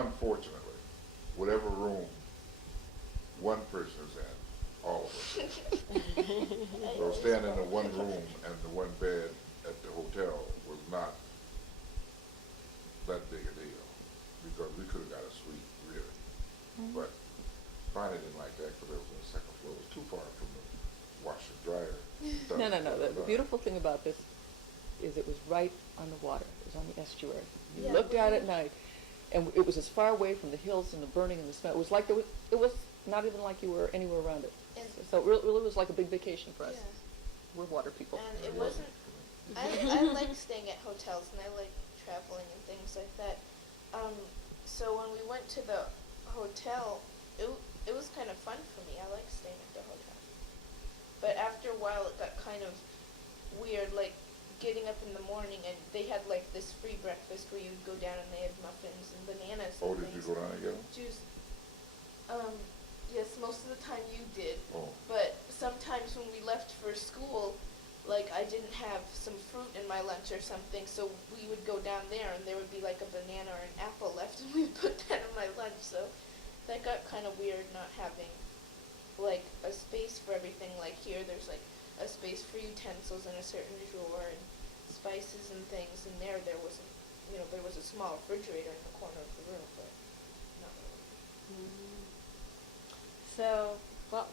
unfortunately, whatever room one person is in, all of us. So staying in the one room and the one bed at the hotel was not that big a deal because we could have got a suite, really. But finally didn't like that because it was on the second floor. It was too far from the washer dryer. No. The beautiful thing about this is it was right on the water. It was on the estuary. You Yeah, looked out at wasn't night, and it was as far away from the hills and the burning and the smell. It was like it was not even like you were anywhere around it. And- So it really was like a big vacation for us. Yeah. We're water people. And it It wasn't. I like staying at hotels and I like traveling and things like that. So when we went to the hotel, it was kind of fun for me. I like staying at the hotel. But after a while, it got kind of weird, like getting up in the morning and they had like this free breakfast where you'd go down and they had muffins and bananas. Oh, and did you things. go down and get them? Juice. Yes, most of the time you did. Oh. But sometimes when we left for school, like I didn't have some fruit in my lunch or something, so we would go down there and there would be like a banana or an apple left and we'd put that in my lunch. So that got kind of weird not having like a space for everything. Like here there's like a space for utensils in a certain drawer and spices and things, and there wasn't, there was a small refrigerator in the corner of the room, but not really. So, well,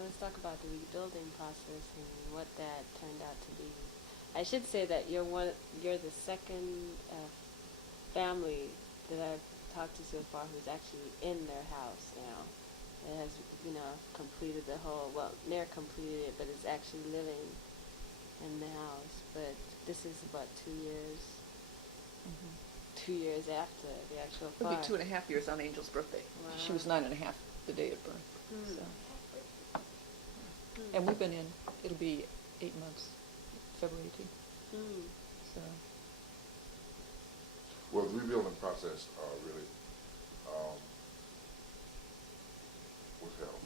let's talk about the rebuilding process and what that turned out to be. I should say that you're the second family that I've talked to so far who's actually in their house now. It has, completed the whole, near completed it, but is actually living in the house. But this is about 2 years. 2 years after the actual It'll fire. be 2.5 years on Angel's birthday. Wow. She was 9.5 the day it burned. So. And we've been in, it'll be 8 months, February 18th. So. Well, the rebuilding process really was hell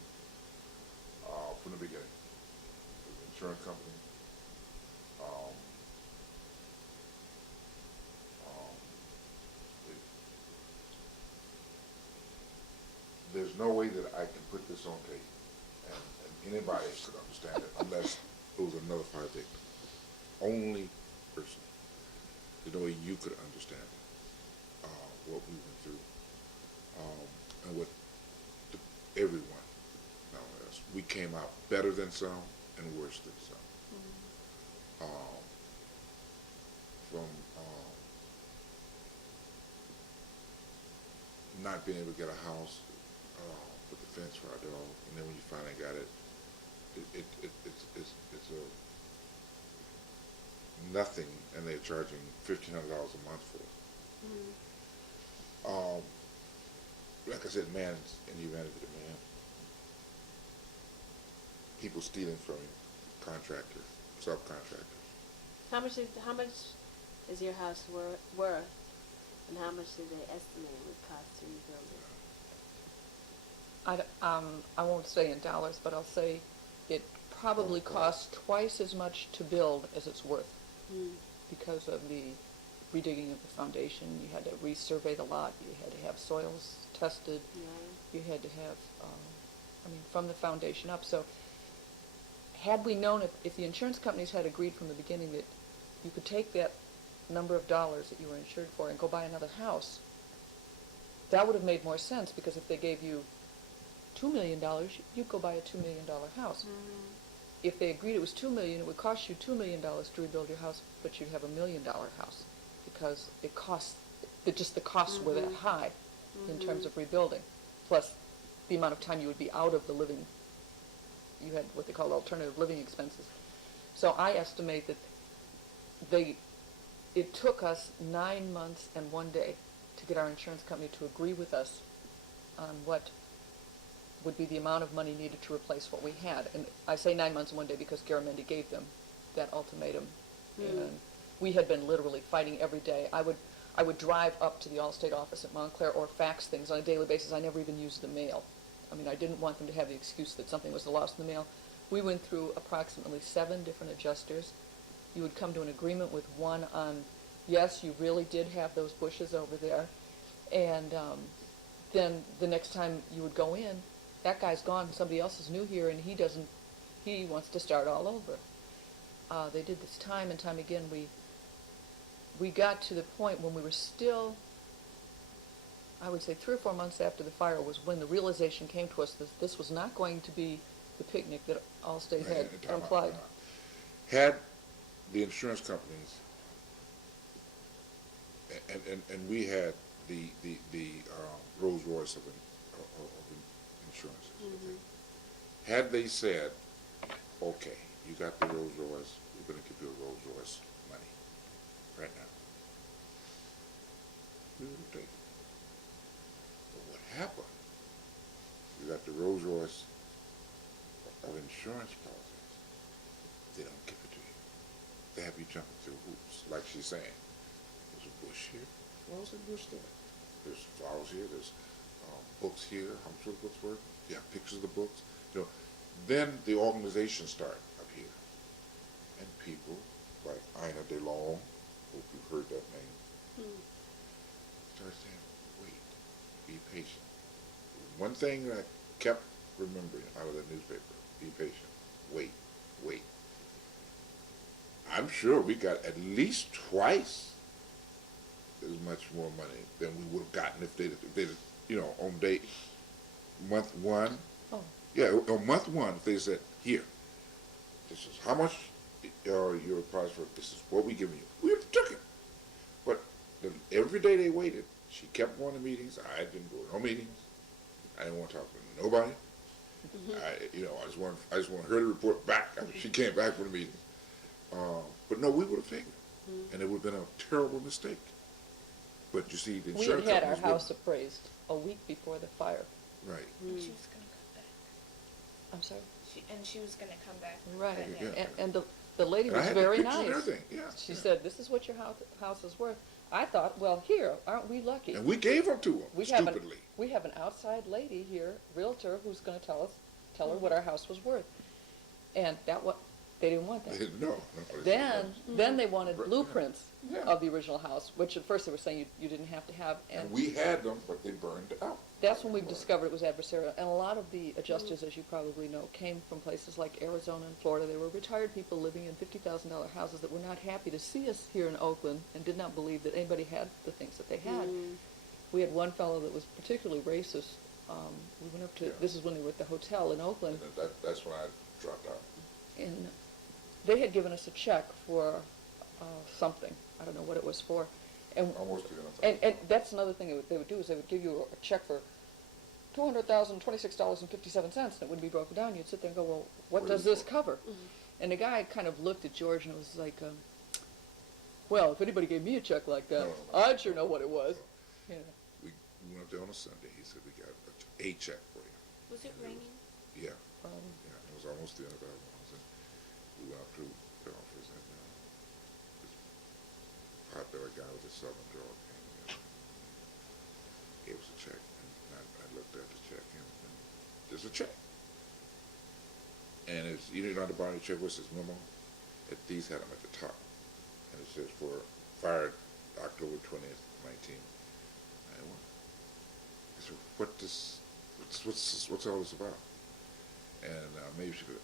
from the beginning. The insurance company, there's no way that I can put this on tape and anybody could understand it unless it was another fire victim. Only person. There's no way you could understand it, what we went through, and what everyone around us. We came out better than some and worse than some. From not being able to get a house with a fence for our dog, and then when you finally got it, it's a nothing, and they're charging $1,500 a month for it. Like I said, man, in the event of it, man, people stealing from you, contractors, subcontractors. How much is your house worth, and how much did they estimate it would cost to rebuild it? I won't say in dollars, but I'll say it probably cost twice as much to build as it's worth because of the redigging of the foundation. You had to resurvey the lot. You had to have soils tested. You had to have, from the foundation up. So had we known, if the insurance companies had agreed from the beginning that you could take that number of dollars that you were insured for and go buy another house, that would have made more sense, because if they gave you $2 million, you'd go buy a $2 million house. If they agreed it was $2 million, it would cost you $2 million to rebuild your house, but you'd have $1 million house, because it costs, just the costs were that high in terms of rebuilding, plus the amount of time you would be out of the living. You had what they call alternative living expenses. So I estimate that it took us 9 months and 1 day to get our insurance company to agree with us on what would be the amount of money needed to replace what we had. And I say 9 months and 1 day because Garamendi gave them that ultimatum. And we had been literally fighting every day. I would drive up to the Allstate office at Montclair or fax things on a daily basis. I never even used the mail. I didn't want them to have the excuse that something was lost in the mail. We went through approximately 7 different adjusters. You would come to an agreement with one on, yes, you really did have those bushes over there, And then the next time you would go in, that guy's gone, somebody else is new here, and he wants to start all over. They did this time and time again. We got to the point when we were still, I would say 3 or 4 months after the fire was when the realization came to us that this was not going to be the picnic that Allstate had implied. Had the insurance companies, and we had the Rolls Royce of insurances. Had they said, okay, you got the Rolls Royce, we're going to give you a Rolls Royce money right now, we would have taken it. But what happened, you got the Rolls Royce of insurance policies, they don't give it to you. They have you jumping through hoops, like she's saying. There's a bush here, well, there's a bush there. There's flowers here, there's books here, how much are the books worth? Yeah, pictures of the books. You know, then the organization start up here. And people like Ina DeLong, hope you've heard that name, start saying, wait, be patient. One thing that I kept remembering out of the newspaper, be patient, wait. I'm sure we got at least twice as much more money than we would have gotten if they'd you know, on month 1. Oh. Yeah, on month 1, if they said, here, this is how much your price for, this is what we giving you. We would have took it. But every day they waited, she kept going to meetings. I didn't go to no meetings. I didn't want to talk to nobody. I just want her to report back after she came back from the meeting. But no, we would have taken it, and it would have been a terrible mistake. But you see, the insurance We had our companies house appraised a week before the fire. right. And she was gonna come back. I'm sorry? She was gonna come back. Right. But, Yeah. And the lady And I was had the very pictures and nice. everything, yeah, She yeah. said, this is what your house is worth. I thought, well, here, aren't we lucky? And we gave them to them, We stupidly. we have an outside lady here, realtor, who's going to tell her what our house was worth. And they didn't want They that. didn't know. No, they said Then they wanted Right, yeah. blueprints Yeah. of the original house, which at first they were saying you didn't have to have. and we had them, but they burned out. That's when we discovered it was adversarial. And a lot of the adjusters, as you probably know, came from places like Arizona and Florida. They were retired people living in $50,000 houses that were not happy to see us here in Oakland and did not believe that anybody had the things that they had. We had one fellow that was particularly racist. We went up to, Yeah. this is when they were at the hotel in Oakland, And that's when I dropped out. and they had given us a check for something. I don't know what it was for. And Almost $300,000. And that's another thing they would do is they would give you a check for $200,026.57, and it would be broken down. You'd sit there and go, well, what does this cover? And the guy kind of looked at George and was like, well, if anybody gave me a check like that, No. I'd sure know what it was. You know. We went up there on a Sunday. He said, we got a check for you. Was it raining? Yeah. Yeah, it was almost $300,000. And we went up to the office, and this pot-bellied guy with a southern drawl came in, gave us a check, and I looked at the check, and there's a check. And it's, you know, on the bottom of the check, what's this memo? These had them at the top, and it says for fired October 20th, 1991. I said, what's all this about? And maybe she could.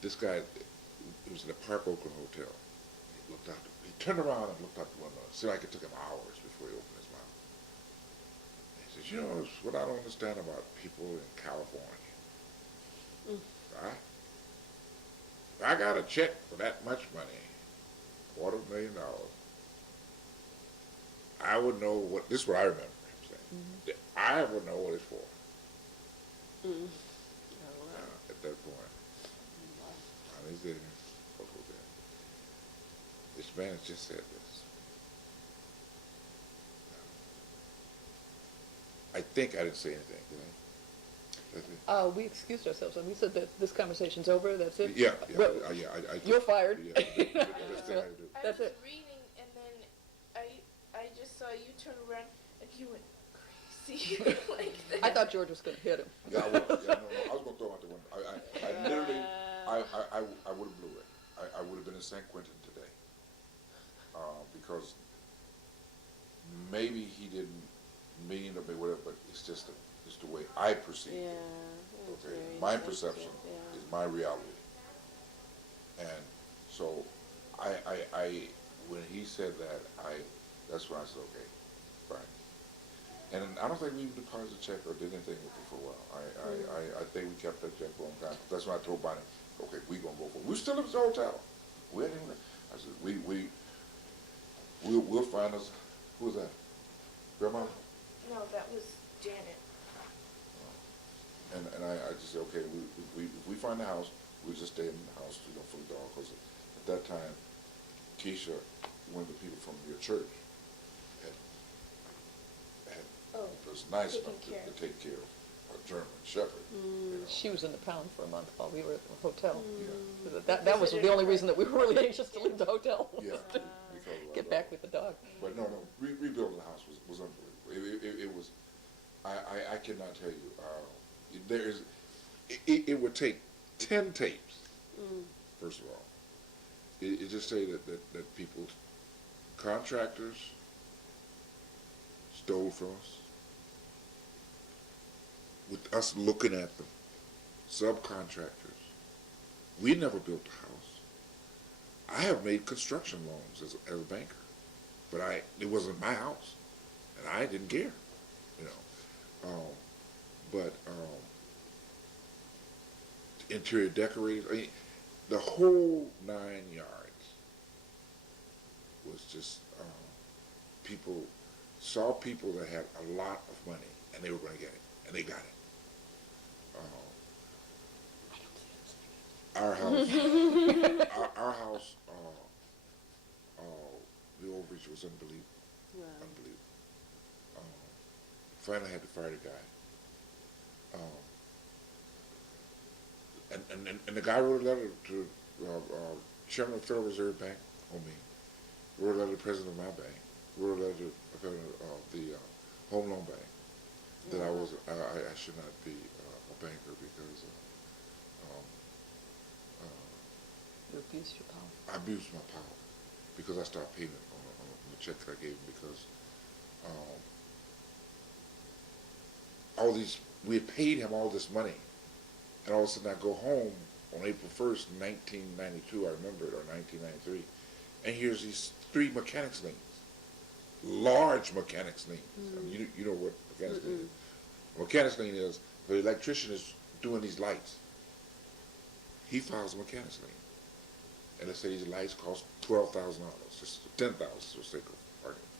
This guy, it was in the Park Oakland Hotel. He looked out. He turned around and looked out the window. It seemed like it took him hours before he opened his mouth. He said, you know, it's what I don't understand about people in California. Right? If I got a check for that much money, $250,000, I would know what. This is what I remember him saying. I would know what it's for. At that point, I was there. What was that? This man has just said this. I think I didn't say anything, did I? That's it? We excused ourselves and we said that this conversation's over. That's it. Yeah, Well, I you're fired. Yeah, that's the thing I do. I That's was it. reading, and then I just saw you turn around, and you went crazy like that. I thought George was going to hit him. Yeah, I was. Yeah, no, I was going to throw him out the window. I literally, I would have blew it. I would have been in San Quentin today. Because maybe he didn't mean or whatever, but it's just the way I perceive Yeah. it. That's Okay, very my insensitive, perception yeah. is my reality, and so I when he said that, that's when I said, okay, fine. And I don't think we even deposited a check or did anything with it for a while. I think we kept that check for a long time. That's when I told Bonnie, okay, we gonna go for it. We still at the hotel. We hadn't even. I said, we'll find us. Who was that? Grandma? No, that was Janet. And I just said, okay, if we find the house, we'll just stay in the house, for the dog. Because at that time, Keisha, one of the people from your church, was nice enough to take care of a German Shepherd. You know. She was in the pound for a month while we were at the hotel. Yeah. That was the only reason that we were really anxious to leave the hotel. Yeah. To Because of get that back dog. with the dog. But no, rebuilding the house was unbelievable. It was, I cannot tell you, it would take 10 tapes, first of all. It just say that people, contractors stole from us, with us looking at them, subcontractors. We never built a house. I have made construction loans as a banker, but it wasn't my house, and I didn't care, you know. Interior decorators, I mean, the whole 9 yards was just people saw people that had a lot of money, and they were going to get it, and they got it. Our house, our house, the overage was unbelievable. Wow. Unbelievable. Finally had to fire the guy. And the guy wrote a letter to Chairman of the Federal Reserve Bank, on me. Wrote a letter to the President of my bank. Wrote a letter to the President of the Home Loan Bank that I should not be a banker because You abused your power. I abused my power because I stopped paying it on the check that I gave him because we had paid him all this money, and all of a sudden I go home on April 1st, 1992, I remember it, or 1993, and here's these 3 mechanics liens, large mechanics liens. I mean, you know what mechanics lien is. A mechanics lien is the electrician is doing these lights. He files a mechanics lien. And let's say these lights cost $12,000, just $10,000 for the sake of argument.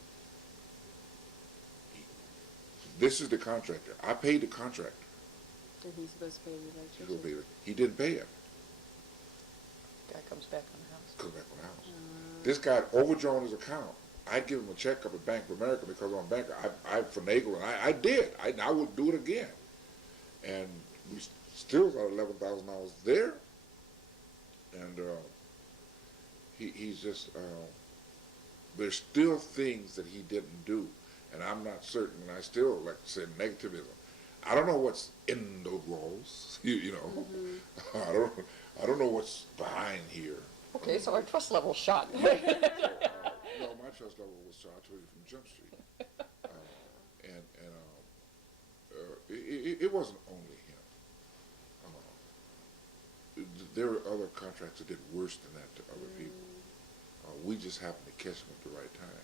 This is the contractor. I paid the contractor. And he's supposed to pay the electrician. He didn't pay it. Guy comes back on the house. Comes back on the house. This guy had overdrawn his account. I give him a check up at Bank of America because I'm a banker. I finagled, and I did. I would do it again. And we still got $11,000 there. And he's just, there's still things that he didn't do. And I'm not certain, and I still like to say negativism. I don't know what's in those walls, you know. I don't know what's behind here. Okay, so our trust level shot. No, my trust level was shot. I told you from Jump Street. It wasn't only him. There were other contractors that did worse than that to other people. We just happened to catch him at the right time.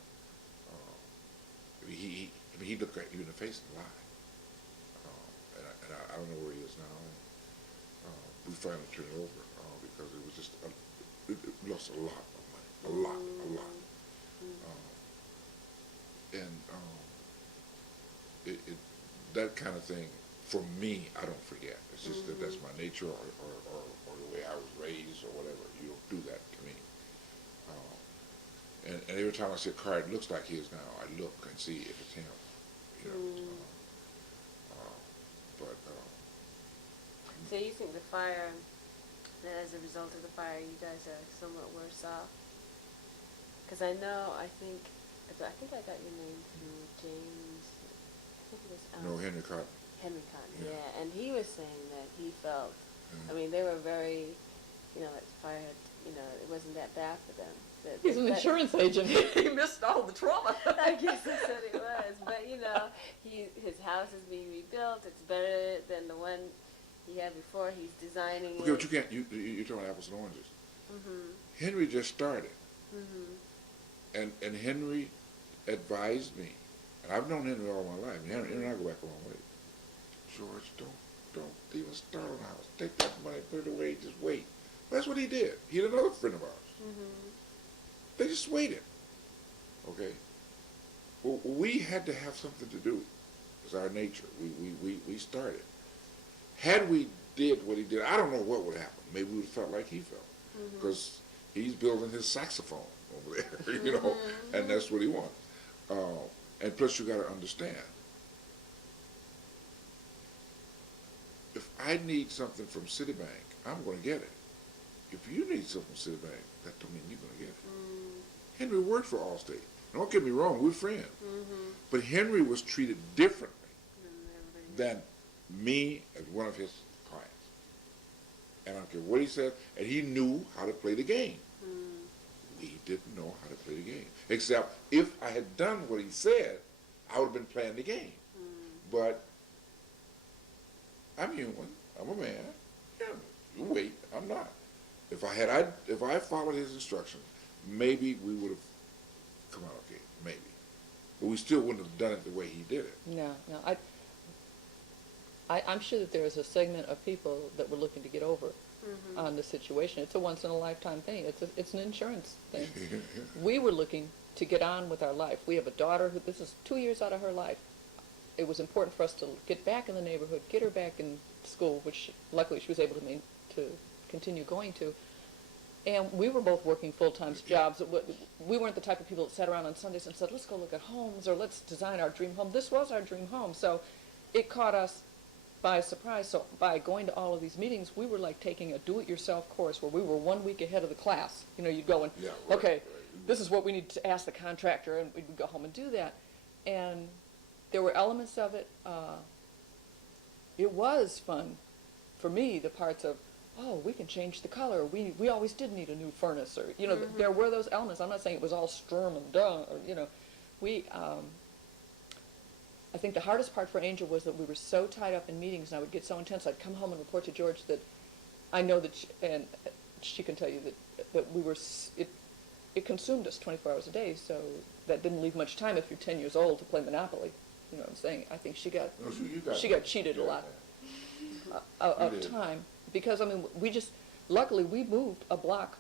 He looked at you in the face and lied. And I don't know where he is now. We finally turned it over because it was just, it lost a lot of money. A lot. That kind of thing, for me, I don't forget. It's just that that's my nature or the way I was raised or whatever. You don't do that to me. And every time I see a car, it looks like his now. I look and see if it's him. You know. So you think the fire, that as a result of the fire, you guys are somewhat worse off? Because I know, I think I got your name through James. I think it was No, Henry Cotton. Henry Cotton, Yeah. yeah. And he was saying that he felt, I mean, they were very you know, like the fire had, you know, it wasn't that bad for them. He's an But- insurance agent. He missed all the trauma. I guess that's what it was. But you know, his house is being rebuilt. It's better than the one he had before. He's designing Okay, it. but you can't, you're talking apples and oranges. Mhm. Henry just started. Mhm. And Henry advised me, and I've known Henry all my life. Henry and I go back a long way. George, don't even start on the house. Take that money, put it away, just wait. That's what he did. He had another friend of ours. Mhm. They just waited. Okay? Well, we had to have something to do. It's our nature. We started. Had we did what he did, I don't know what would happen. Maybe we would have felt like he felt. Because he's building his saxophone over there, you know, and that's what he wants. And plus you got to understand, if I need something from Citibank, I'm going to get it. If you need something from Citibank, that don't mean you're going to get it. Henry worked for Allstate. Don't get me wrong, we're friends. But Henry was treated differently than me as one of his clients. And I don't care what he said, and he knew how to play the game. We didn't know how to play the game. Except if I had done what he said, I would have been playing the game. But I'm human. I'm a man. Yeah, you wait. I'm not. If I followed his instructions, maybe we would have come out okay. Maybe, but we still wouldn't have done it the way he did it. No. I'm sure that there is a segment of people that were looking to get over on the situation. It's a once in a lifetime thing. It's an insurance thing. We were looking to get on with our life. We have a daughter who, this is 2 years out of her life. It was important for us to get back in the neighborhood, get her back in school, which luckily she was able to continue going to. And we were both working full-time jobs. We weren't the type of people that sat around on Sundays and said, let's go look at homes or let's design our dream home. This was our dream home. So it caught us by surprise. So by going to all of these meetings, we were like taking a do-it-yourself course where we were 1 week ahead of the class. You know, you'd go and, okay, this is what we need to ask the contractor, and we'd go home and do that. And there were elements of it. It was fun for me, the parts of, oh, we can change the color. We always did need a new furnace, or, you know, there were those elements. I'm not saying it was all Sturm and Drang, or, you know, I think the hardest part for Angel was that we were so tied up in meetings, and I would get so intense. I'd come home and report to George that I know that, and she can tell you that we were, it consumed us 24 hours a day, so that didn't leave much time if you're 10 years old to play Monopoly. You know what I'm saying? I think she got cheated a lot of time. Because, I mean, luckily we moved a block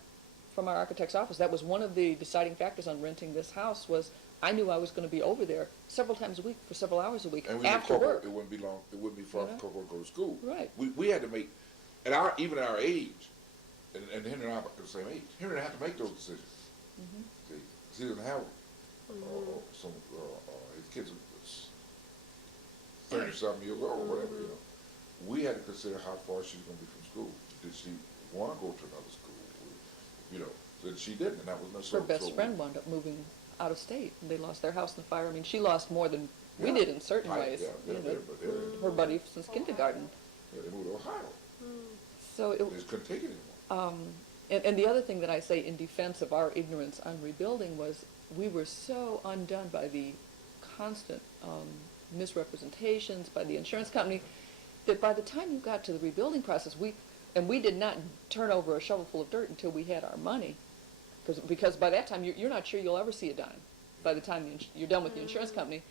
from our architect's office. That was one of the deciding factors on renting this house was I knew I was going to be over there several times a week for several hours a week And after work. It wouldn't be long. It wouldn't be far from Coco to go to school. Right. We had to make, even our age, and Henry and I are the same age. Henry had to make those decisions. See, 'cause he didn't have his kids was 30-something years old, or whatever. You know, we had to consider how far she was going to be from school. Did she want to go to another school? You know, then she didn't, and that was Her necessary. best friend wound up moving out of state. They lost their house in the fire. I mean, she lost more than we did in certain ways. Yeah, you know, her buddy since kindergarten. Yeah, they moved to Ohio. So They just couldn't take it anymore. And the other thing that I say in defense of our ignorance on rebuilding was we were so undone by the constant misrepresentations by the insurance company that by the time you got to the rebuilding process, we did not turn over a shovel full of dirt until we had our money, because by that time you're not sure you'll ever see a dime. By the time you're done with the insurance company,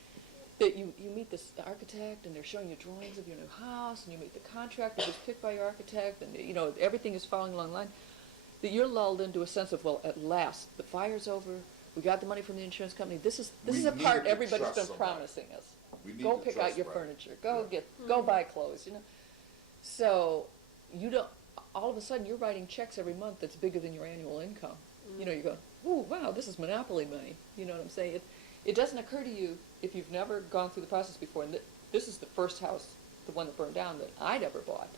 that you meet the architect and they're showing you drawings of your new house, and you meet the contractor who's picked by your architect, and you know everything is following along the line. That you're lulled into a sense of, well, at last the fire's over. We got the money from the insurance company. This is a part everybody's been promising us. Go pick out your furniture. Go buy clothes. You know, so you don't. All of a sudden, you're writing checks every month that's bigger than your annual income. You know, you go, ooh, wow, this is Monopoly money. You know what I'm saying? It doesn't occur to you if you've never gone through the process before. And this is the first house, the one that burned down, that I'd ever bought.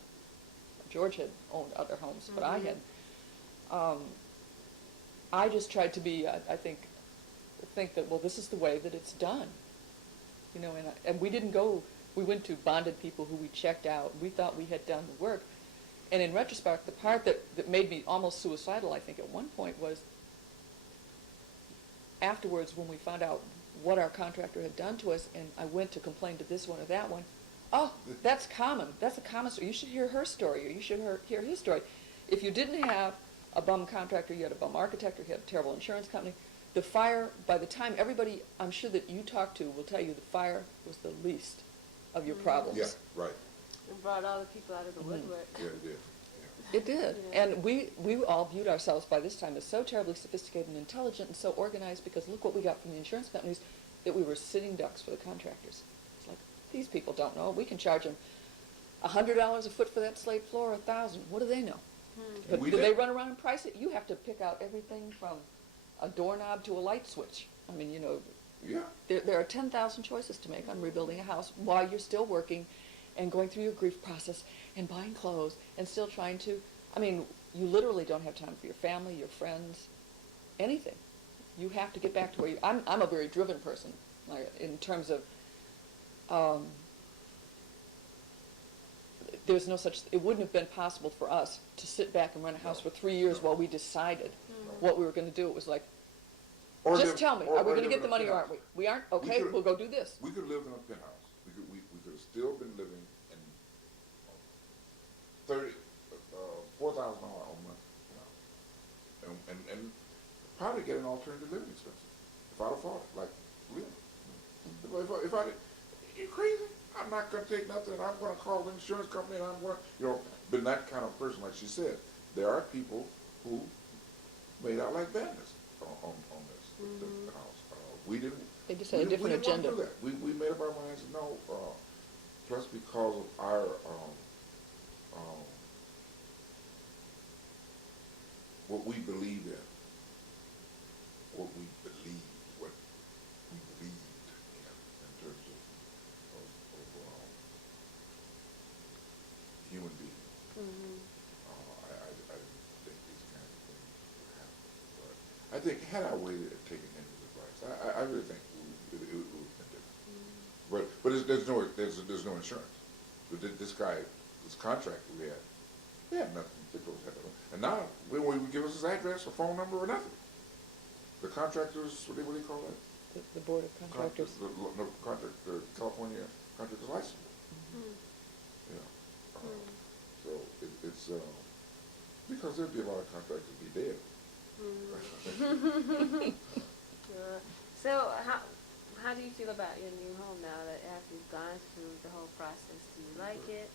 George had owned other homes, but I had. I just tried to be, I think that, well, this is the way that it's done. You know, and we didn't go, we went to bonded people who we checked out. We thought we had done the work. And in retrospect, the part that made me almost suicidal, I think, at one point was afterwards when we found out what our contractor had done to us, and I went to complain to this one or that one. Oh, that's common. That's a common story. You should hear her story, or you should hear his story. If you didn't have a bum contractor, you had a bum architect, or you had a terrible insurance company, the fire, by the time everybody I'm sure that you talk to will tell you the fire was the least of your problems. Yeah, right. And brought all the people out of the woodwork. Yeah, it did. It did. Yeah. And we all viewed ourselves by this time as so terribly sophisticated and intelligent and so organized because look what we got from the insurance companies, that we were sitting ducks for the contractors. It's like, these people don't know. We can charge them $100 a foot for that slate floor, $1,000. What do they know? But We do did. they run around and price it? You have to pick out everything from a doorknob to a light switch. I mean, you know, Yeah. there are 10,000 choices to make on rebuilding a house while you're still working and going through your grief process and buying clothes and still trying to, I mean, you literally don't have time for your family, your friends, anything. You have to get back to where you, I'm a very driven person, like, in terms of, there's no such, it wouldn't have been possible for us to sit back and run a house for 3 years while we decided what we were going to do. It was like, Or just live- tell me, or- are we or going to live get in the a money or penthouse. aren't we? We aren't? Okay, could've- we'll go do this. We could live in a penthouse. We could have still been living in 4,000 dollars a month, you know, and probably get an alternative living expense if I'd afford it, like live. If I did, you crazy? I'm not gonna take nothing. And I'm gonna call the insurance company, and I'm gonna, you know, been that kind of person, like she said. There are people who made out like bandits on this house. We didn't. They just had a we different didn't want to agenda. do that. We made up our minds. No. Plus, because of our what we believe in, what we believed in terms of human beings. I didn't think these kind of things would happen. But I think had I waited and taken Henry's advice, I really think it would have been different. But there's no insurance. But this guy, this contractor we had nothing. And now, we won't even give us his address, or phone number, or nothing. The contractors, what do you call that? The board of contractors. The California contractors license. Yeah. So it's because there'd be a lot of contractors be dead. So how do you feel about your new home now that after you've gone through the whole process? Do you like it?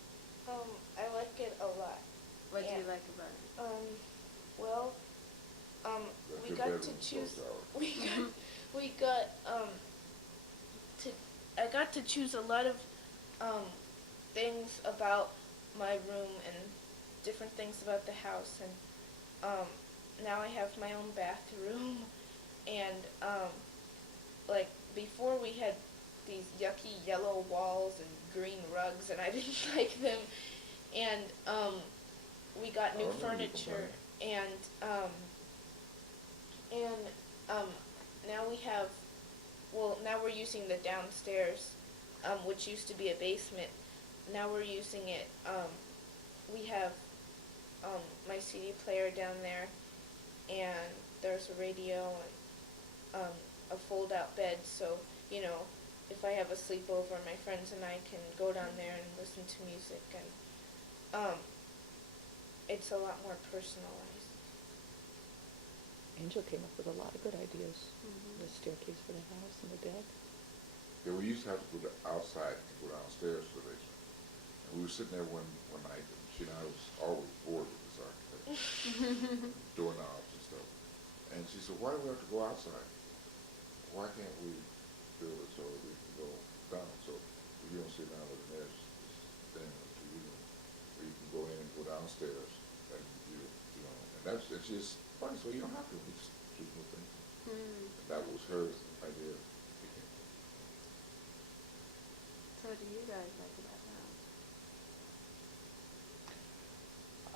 I like it a lot. What do Yeah. you like about it? Well, That's we your got to bedroom, choose. so We got I got to choose a lot of things about my room and different things about the house, and now I have my own bathroom, and like before we had these yucky yellow walls and green rugs, and I didn't like them, and we got new I remember you furniture, and now we have, well, now we're using the downstairs, which used to be a basement. Now we're using it, we have my CD player down there, and there's a radio and a fold-out bed, so, you know, if I have a sleepover, my friends and I can go down there and listen to music, and it's a lot more personalized. Angel came up with a lot of good ideas. The staircase for the house and the deck. Yeah, we used to have to go outside and go downstairs to the basement. And we were sitting there one night, and she and I was always bored with this architect, doorknobs and stuff. And she said, "Why do we have to go outside? Why can't we build it so that we can go down? So if you don't sit down with an edge, then you know, where you can go in and go downstairs, and you know, and that's it's just funny. So you don't have to. We just choose new things. And that was her idea. So what do you guys like about the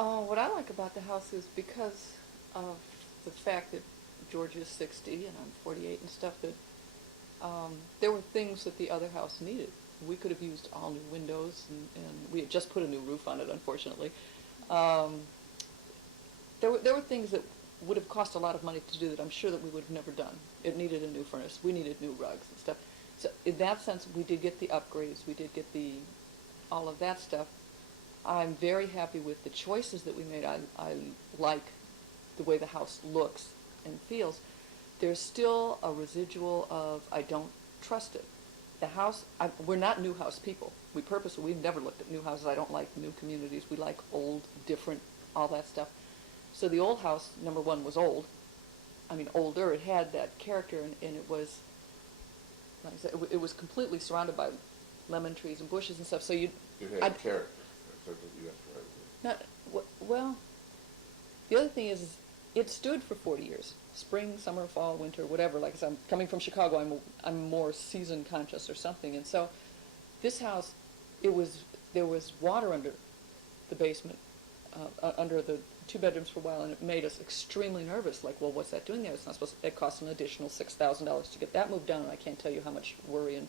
house? What I like about the house is because of the fact that George is 60 and I'm 48 and stuff, that there were things that the other house needed. We could have used all new windows, and we had just put a new roof on it, unfortunately. Um, there were things that would have cost a lot of money to do that I'm sure that we would have never done. It needed a new furnace. We needed new rugs and stuff. So in that sense, we did get the upgrades. We did get all of that stuff. I'm very happy with the choices that we made. I like the way the house looks and feels. There's still a residual of I don't trust it. The house, we're not new house people. We've never looked at new houses. I don't like new communities. We like old, different, all that stuff. So the old house, number one, was old. I mean, older. It had that character, and it was, like I said, it was completely surrounded by lemon trees and bushes and stuff. So It had character. That's what you have to write with. not well. The other thing is, it stood for 40 years. Spring, summer, fall, winter, whatever. Like I said, I'm coming from Chicago. I'm more season conscious or something. And so, this house, there was water under the basement, under the 2 bedrooms for a while, and it made us extremely nervous. Like, well, what's that doing there? It's not supposed. It cost an additional $6,000 to get that moved down, and I can't tell you how much worry and.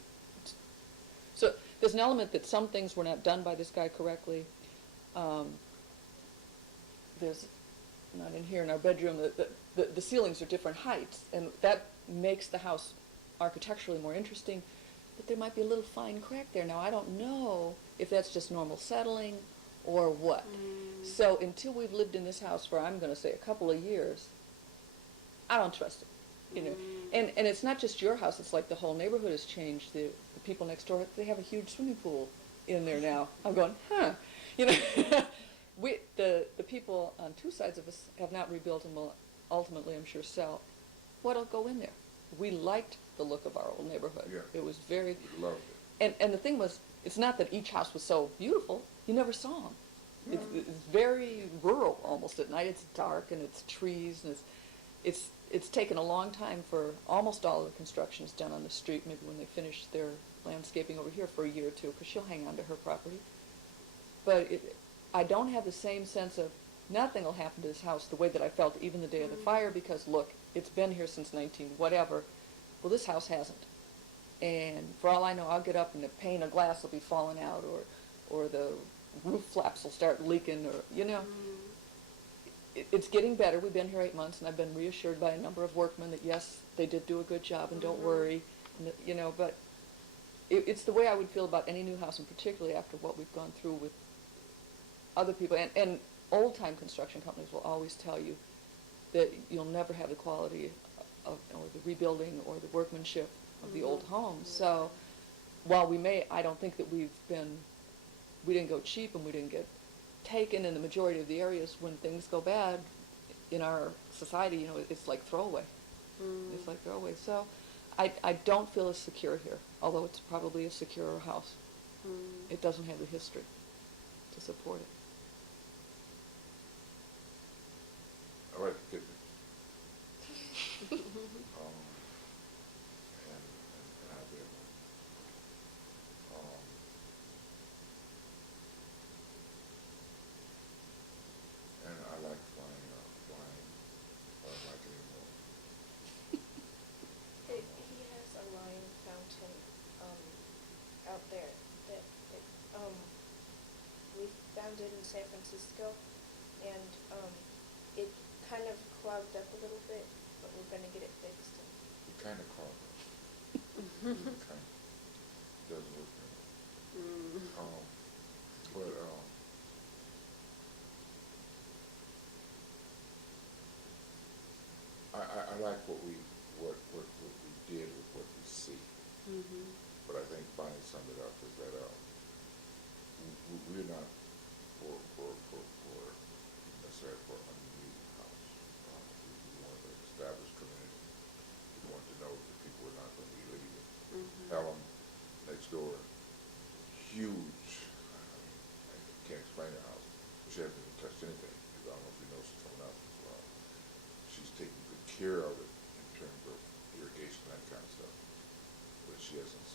So there's an element that some things were not done by this guy correctly. There's not in here in our bedroom. The ceilings are different heights, and that makes the house architecturally more interesting. But there might be a little fine crack there. Now I don't know if that's just normal settling or what. So until we've lived in this house for, I'm going to say, a couple of years, I don't trust it. You know, and it's not just your house. It's like the whole neighborhood has changed. The people next door, they have a huge swimming pool in there now. I'm going, huh? You know, the people on 2 sides of us have not rebuilt and will ultimately, I'm sure, sell. What'll go in there? We liked the look of our old neighborhood. Yeah. It was very. We loved it. And the thing was, it's not that each house was so beautiful. You never saw them. It's very rural almost at night. It's dark and it's trees and it's taken a long time for almost all of the construction is done on the street. Maybe when they finish their landscaping over here for a year or two, because she'll hang on to her property. But I don't have the same sense of nothing will happen to this house the way that I felt even the day of the fire, because look, it's been here since 19 whatever. Well, this house hasn't. And for all I know, I'll get up and the pane of glass will be falling out, or the roof flaps will start leaking, or, you know. It's getting better. We've been here 8 months, and I've been reassured by a number of workmen that, yes, they did do a good job, and don't worry, and that, you know, but it's the way I would feel about any new house, and particularly after what we've gone through with other people. And old-time construction companies will always tell you that you'll never have the quality of, or the rebuilding or the workmanship of the old homes. So while I don't think that we didn't go cheap and we didn't get taken in the majority of the areas. When things go bad in our society, you know, it's like throwaway. It's like throwaway. So I don't feel as secure here, although it's probably a securer house. It doesn't have the history to support it. I like the kitchen. And our bedroom. And I like flying. I don't like it anymore. He has a lion fountain out there that we found it in San Francisco, and it kind of clogged up a little bit, but we're going to get it fixed. It kind of clogged up. It kind of doesn't look good. But I like what we did with what we see. But I think finally summed it up is that we're not necessarily for a new house. We want to establish community. We want to know that people are not going to be leaving. Helen next door, huge. I can't explain her house. She hasn't even touched anything. I don't know if you know she's coming out as well. She's taking good care of it in terms of irrigation, that kind of stuff. But she hasn't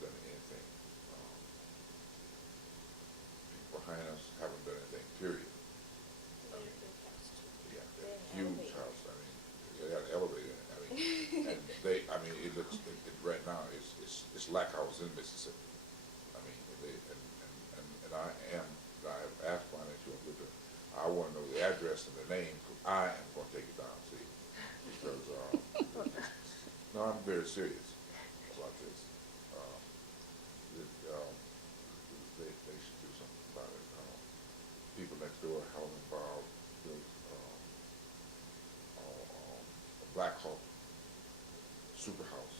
done anything. People behind us haven't done anything, period. Yeah, they're huge house. I mean, they got an elevator in it. I mean, and it looks, right now, it's like I was in Mississippi. I mean, I have asked financial with her. I the address and the name, 'cause I am gonna take it down, see? Because, no, I'm very serious about this. Uh, they should do something about it. People next door, Helen and Bob, built, a Black Hawk super house.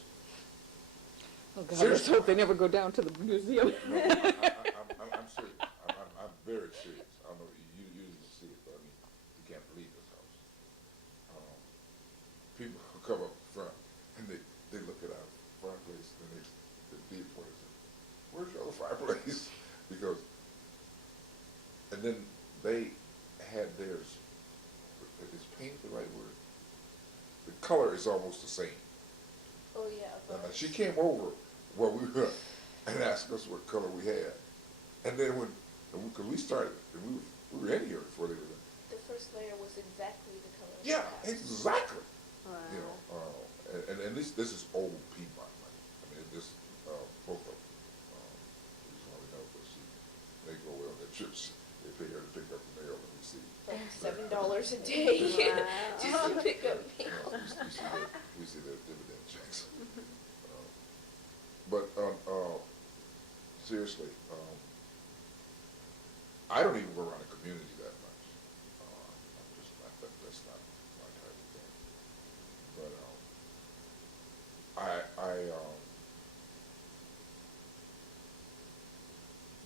Oh, God, let's Seriously. hope they never go down to the museum. No, I'm serious. I'm very serious. I don't know, you didn't see it, but I mean, you can't believe this house. People come up front and they look at our fireplace and they beat for it and say, where's your other fireplace? Because, and then they had theirs, is paint the right word? The color is almost the same. Oh yeah. But She came over where we were and asked us what color we had. And then because we started, and we were in here before they were in. the first layer was exactly the color. of the Yeah, house. exactly. Wow. You know, and this is old Piedmont money. I mean, this, both of them. We just want to know, but they go away on their trips. They pay her to pick up the mail and we see. Like $7 a day Wow. just to pick up You mail. know, we see their dividend checks. But seriously, I don't even go around the community that much. I'm just not, that's not my type of thing. But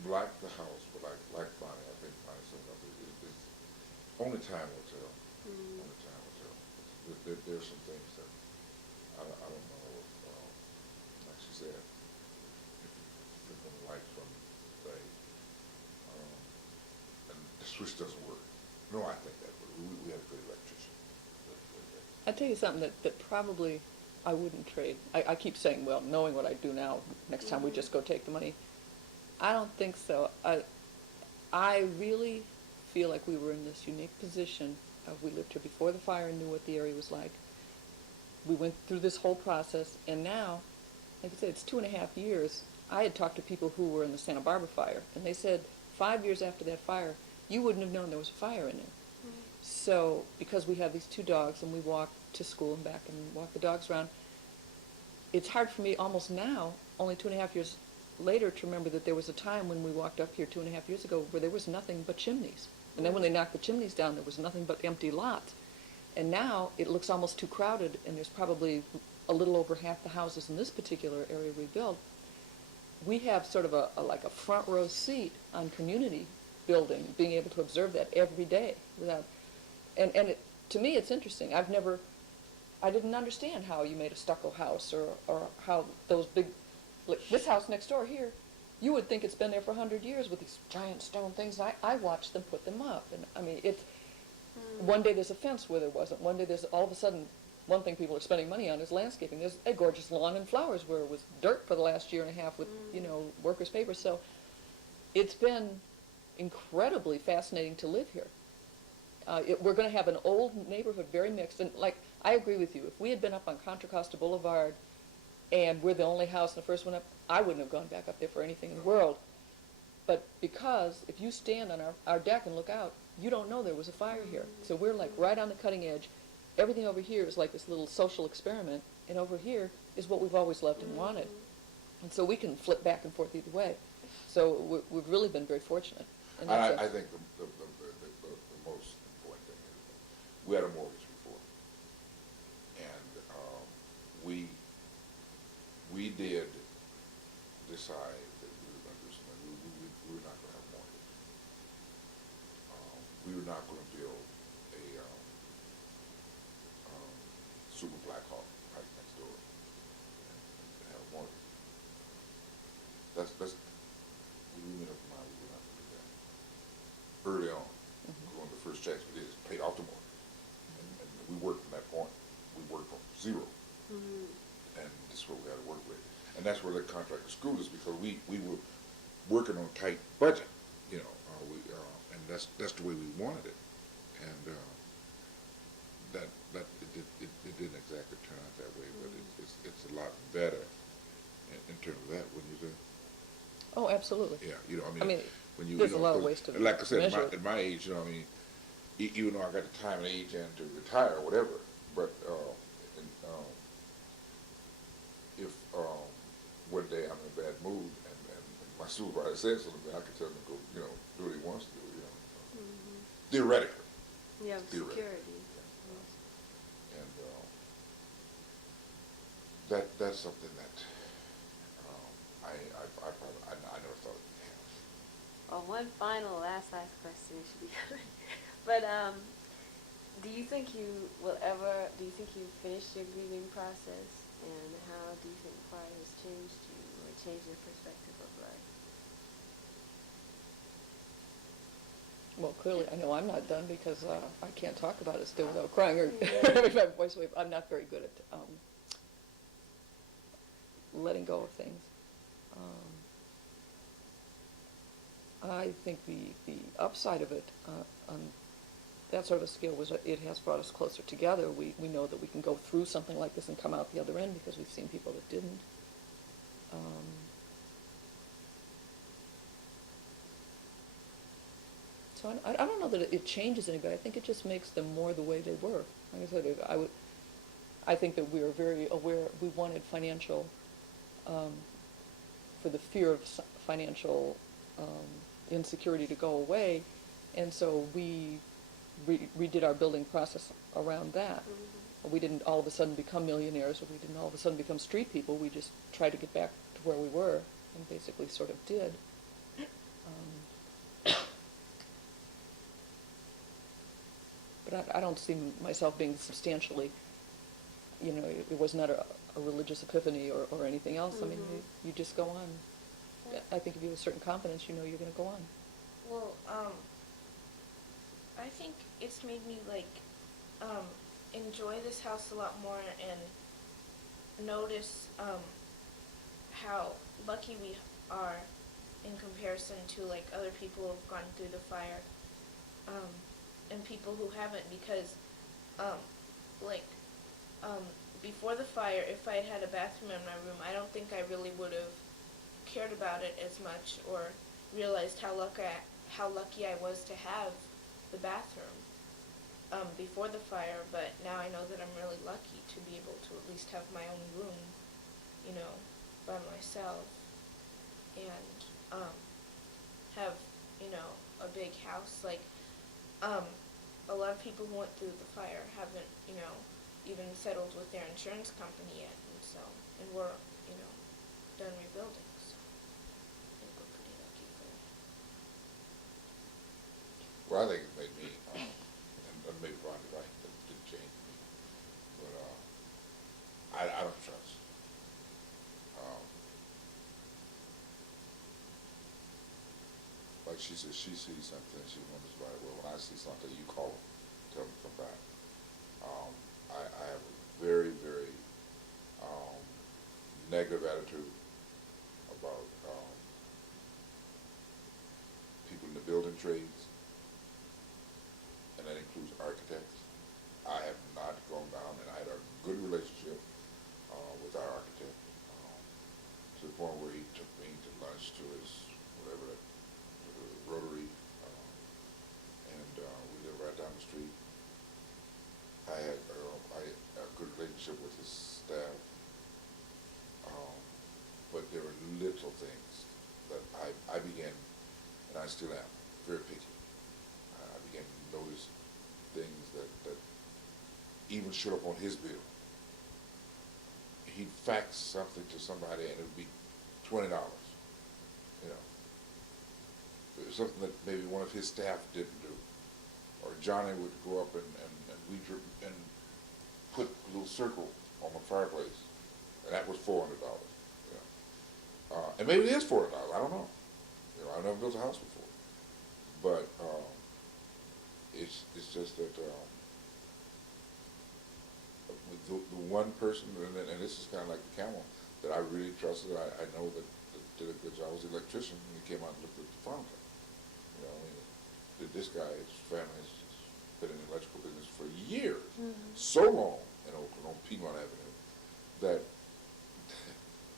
like the house, but like Bonnie, I think Bonnie said it's only time will tell. Only time will tell. There's some things that I don't know if, like she said, if you flip on the lights from say, and the switch doesn't work. No, I think that we have a good electrician. I tell you something that probably I wouldn't trade. I keep saying, well, knowing what I do now, next time we just go take the money. I don't think so. I really feel like we were in this unique position. We lived here before the fire and knew what the area was like. We went through this whole process, and now, like I said, it's 2.5 years. I had talked to people who were in the Santa Barbara fire, and they said 5 years after that fire, you wouldn't have known there was a fire in there. So, because we have these 2 dogs and we walk to school and back and walk the dogs around, it's hard for me almost now, only 2.5 years later, to remember that there was a time when we walked up here 2.5 years ago where there was nothing but chimneys. And then when they knocked the chimneys down, there was nothing but empty lots. And now it looks almost too crowded, and there's probably a little over half the houses in this particular area we built. We have sort of like a front row seat on community building, being able to observe that every day without. And to me, it's interesting. I didn't understand how you made a stucco house or how those big, like this house next door here, you would think it's been there for 100 years with these giant stone things. I watched them put them up. And I mean, one day there's a fence where there wasn't. One day there's all of a sudden, one thing people are spending money on is landscaping. There's a gorgeous lawn and flowers where it was dirt for the last 1.5 years with, workers' paper. So it's been incredibly fascinating to live here. We're going to have an old neighborhood, very mixed. And like, I agree with you. If we had been up on Contra Costa Boulevard and we're the only house and the first one up, I wouldn't have gone back up there for anything in the world. But because if you stand on our deck and look out, you don't know there was a fire here. So we're like right on the cutting edge. Everything over here is like this little social experiment, and over here is what we've always loved and wanted. And so we can flip back and forth either way. So we've really been very fortunate. In that sense. I think the most important thing is we had a mortgage before, and we did decide that we were going to do something. We were not going to have a mortgage. We were not going to build a super Black Hawk right next door and have a mortgage. We made up our mind we were not going to do that. Early on, one of the first checks we did is paid off the mortgage. And we worked from that point. We worked from zero. And this is what we had to work with. And that's where the contractor screwed us, because we were working on a tight budget, and that's the way we wanted it. And it didn't exactly turn out that way, but it's a lot better in terms of that, wouldn't you say? Oh, absolutely. Yeah, I mean, when you, there's a lot of ways to like I said, measure it. at my age, even though I got the time and age and to retire or whatever, but, and, if, one day I'm in a bad mood and my supervisor says something, I can tell him to go, do what he wants to do, Mm-hmm. Theoretically. You have Theoretically. security. And, that's something that, I never thought of. Well, one final last question should be covered. But do you think you finished your grieving process? And how do you think fire has changed you or changed your perspective of life? Well, clearly, I know I'm not done because I can't talk about it still without crying or Yeah. having my voice away. I'm not very good at letting go of things. I think the upside of it on that sort of a scale was it has brought us closer together. We know that we can go through something like this and come out the other end because we've seen people that didn't. So I don't know that it changes anybody. I think it just makes them more the way they were. Like I said, I think that we are very aware. We wanted financial, for the fear of financial insecurity to go away, and so we redid our building process around that. Mm-hmm. We didn't all of a sudden become millionaires, or we didn't all of a sudden become street people. We just tried to get back to where we were, and basically sort of did. But I don't see myself being substantially, it was not a religious epiphany or anything else. I mean, Mm-hmm. you just go on. Yeah. I think if you have a certain confidence, you're going to go on. Well, I think it's made me enjoy this house a lot more and notice how lucky we are in comparison to other people who have gone through the fire, and people who haven't, because before the fire, if I had had a bathroom in my room, I don't think I really would have cared about it as much or realized how lucky I was to have the bathroom before the fire. But now I know that I'm really lucky to be able to at least have my own room, by myself, and have a big house. A lot of people who went through the fire haven't even settled with their insurance company yet, and we're done rebuilding. So I think we're pretty lucky for that. Well, I think it made me, and maybe Ronnie right, it didn't change me, but I don't trust. Like she says, she sees something, she wonders about it. Well, when I see something, you call them, tell them to come back. I have a very, very negative attitude about people in the building trades, and that includes architects. I have not gone down, and I had a good relationship with our architect, to the point where he took me to lunch to his, whatever, Rotary, and we live right down the street. I had a good relationship with his staff, but there were little things that I began, and I still am, very picky. I began to notice things that even showed up on his bill. He'd fax something to somebody and it would be $20, It was something that maybe one of his staff didn't do. Or Johnny would go up and put a little circle on the fireplace, and that was $400. And maybe it is $400. I don't know. I've never built a house before, but it's just that the one person, and this is kind of like the camel that I really trusted. I know that did a good job. Was the electrician, and he came out and looked at the fountain. This guy's family has been in the electrical business for years, so long in Oakland on Piedmont Avenue, that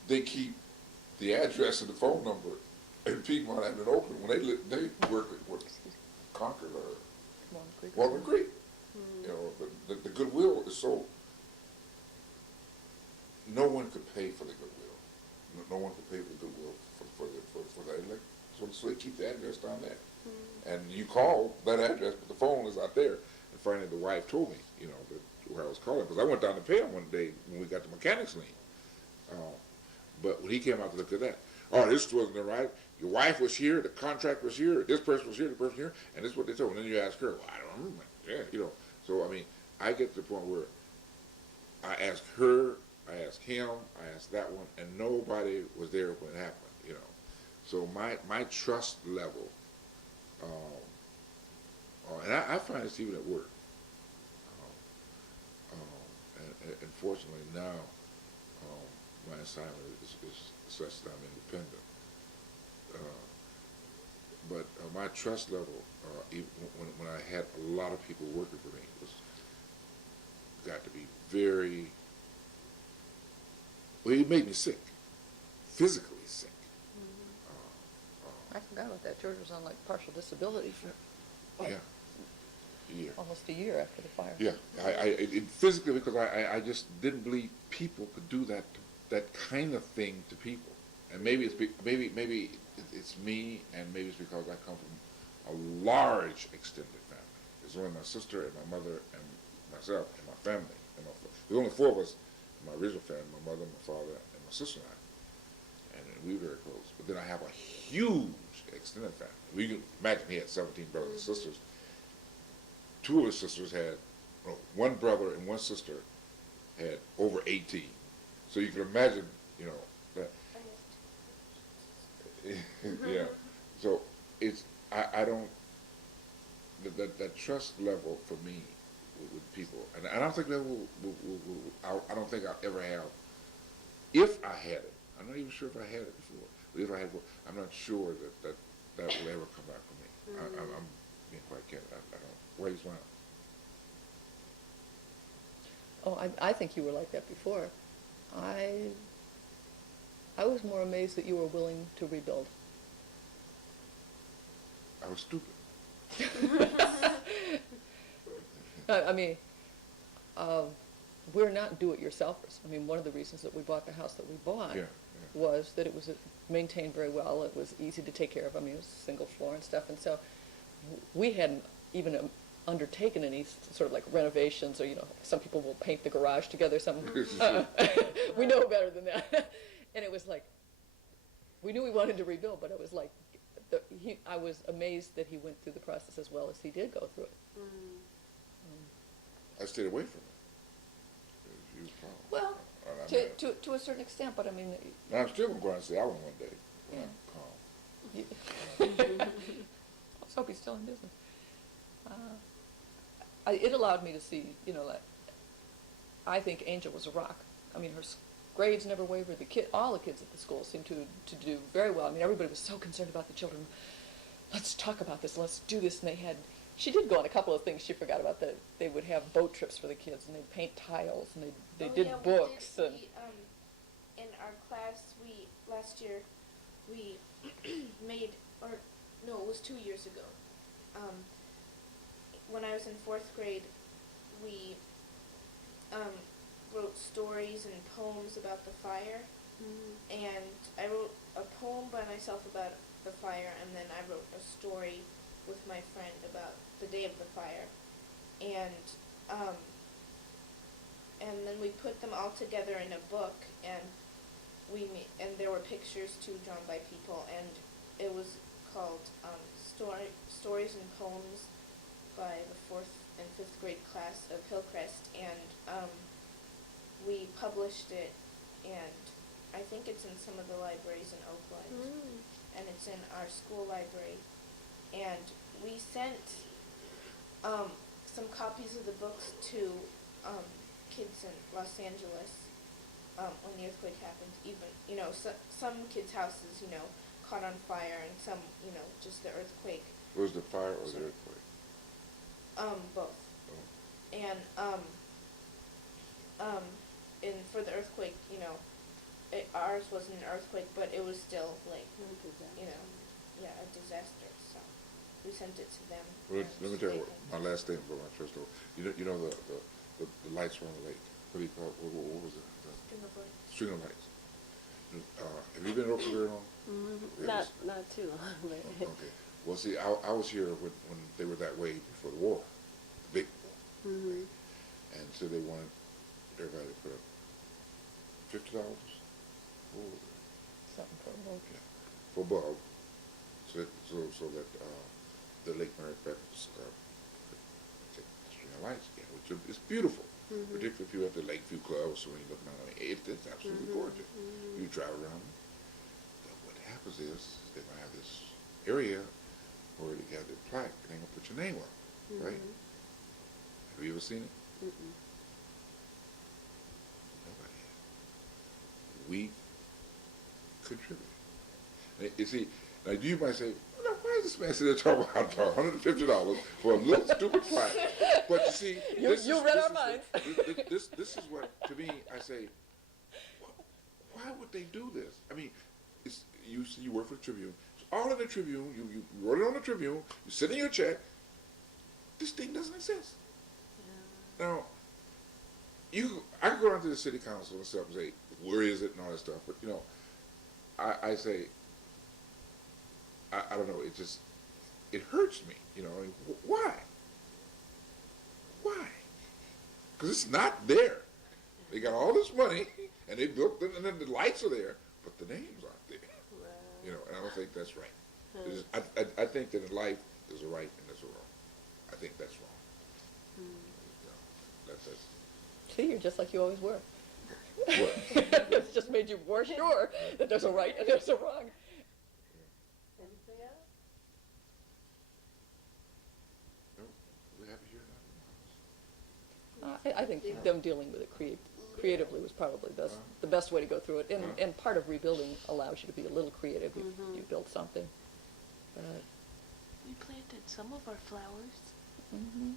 they keep the address and the phone number in Piedmont Avenue in Oakland when they work with Concord or Walnut Creek. Walnut Creek. You know, the goodwill is so, no one could pay for the goodwill. No one could pay for the goodwill for that. Like, so they keep the address down there. And you call that address, but the phone is out there. And finally, the wife told me, you know, where I was calling, because I went down to pay him one day when we got the mechanics lien. But when he came out to look at that, oh, this wasn't the right. Your wife was here, the contract was here, this person was here, the person here, and this is what they told. And then you ask her, well, I don't remember. Yeah, you know. So I mean, I get to the point where I asked her, I asked him, I asked that one, and nobody was there when it happened. You know. So my trust level, and I find this even at work. And fortunately now, my assignment is such that I'm independent. But my trust level, even when I had a lot of people working for me, got to be very. Well, it made me sick, physically sick. I forgot about that. George was on like partial disability for Yeah. Yeah. almost a year after the fire. Yeah, it physically, because I just didn't believe people could do that kind of thing to people, and maybe it's me, and maybe it's because I come from a large extended family. It's only my sister and my mother and myself and my family. There's only four of us in my original family: my mother, my father, and my sister and I, and we were very close. But then I have a huge extended family. You can imagine he had 17 brothers and sisters. Two of his sisters had, one brother and one sister had over 18. So you can imagine, you know, that. Yeah. So it's, I don't, that trust level for me with people, and I don't think that I don't think I'll ever have, if I had it. I'm not even sure if I had it before, but if I had, I'm not sure that will ever come back for me. I'm being quite candid. I don't. Why are you smiling? Oh, I think you were like that before. I was more amazed that you were willing to rebuild. I was stupid. I mean, we're not do-it-yourselfers. I mean, one of the reasons that we bought the house that we bought was that it was maintained very well. It was easy to take care of. I mean, it was single floor and stuff, and so we hadn't even undertaken any sort of like renovations, or, you know, some people will paint the garage together. We know better than that. And it was like, we knew we wanted to rebuild, but it was like, I was amazed that he went through the process as well as he did go through it. I stayed away from it. Well, to a certain extent, but I mean. And I'm still going to go out and say I won one day when I'm calm. Let's hope he's still in business. It allowed me to see, you know, that I think Angel was a rock. I mean, her grades never wavered. All the kids at the school seemed to do very well. I mean, everybody was so concerned about the children. Let's talk about this. Let's do this. And she did go on a couple of things she forgot about. That they would have boat trips for the kids, and they'd paint tiles, and they did books. In our class, last year we made, or no, it was 2 years ago. When I was in 4th grade, we wrote stories and poems about the fire. And I wrote a poem by myself about the fire, and then I wrote a story with my friend about the day of the fire. And then we put them all together in a book, and there were pictures too drawn by people, and it was called Stories and Poems by the 4th and 5th grade class of Hillcrest, and we published it, and I think it's in some of the libraries in Oakland, and it's in our school library, and we sent some copies of the books to kids in Los Angeles when the earthquake happened. Even, you know, some kids' houses, you know, caught on fire, and some, you know, just the earthquake. Was the fire or the earthquake? Both. Oh. And for the earthquake, you know, ours wasn't an earthquake, but it was still like, you know, a disaster. So. we sent it to them. Well, and let me tell you they what, my last statement about my trust though. You know the lights around the lake. What do you call it? What was it? The String of lights. string of lights. Have you been to Oakland very long? Mm-hmm. Yes. Not too long, but Okay. Well, see, I was here when they were that way before the war, the big war. mm-hmm. And so they wanted everybody to put up $50 Something for a little. for a bulb, so that the Lake Mary Freckles could get the string of lights again, which is beautiful. Mm-hmm. Particularly if you're at the Lakeview Club, so when you look around, I mean, it's absolutely Mm-hmm. gorgeous. Mm-hmm. You drive around. But what happens is they're gonna have this area where they got the plaque, and they're gonna put your name up, right? Mm-hmm. Have you ever seen it? Mm-mm. Nobody has. We contribute. And you see, now you might say, "Well, now, why is this man sitting there talking about $150 for a little stupid plaque?" But you see, You read our minds. This is what, to me, I say, why would they do this? I mean, you work for the Tribune. It's all in the Tribune. You wrote it on the Tribune. You send in your check. This thing doesn't exist. Yeah. Now, I could go down to the city council and stuff and say, where is it and all that stuff. But, you know, I say, I don't know, it hurts me, you know. I mean, why? Why? Because it's not there. They got all this money, and they built them, and then the lights are there, but the names aren't there. Wow. You know, and I don't think that's right. Huh. I think that in life, there's a right and there's a wrong. I think that's wrong. Hmm. You know, that's See, you're just like you always were. what? It's just made you more sure that there's a right and there's a wrong. Anything else? No, we're happy here now. I think them dealing with it creatively was probably the best way to go through it. And part of rebuilding allows you to be a little creative if Mhm. you build something. We planted some of our flowers. Mhm.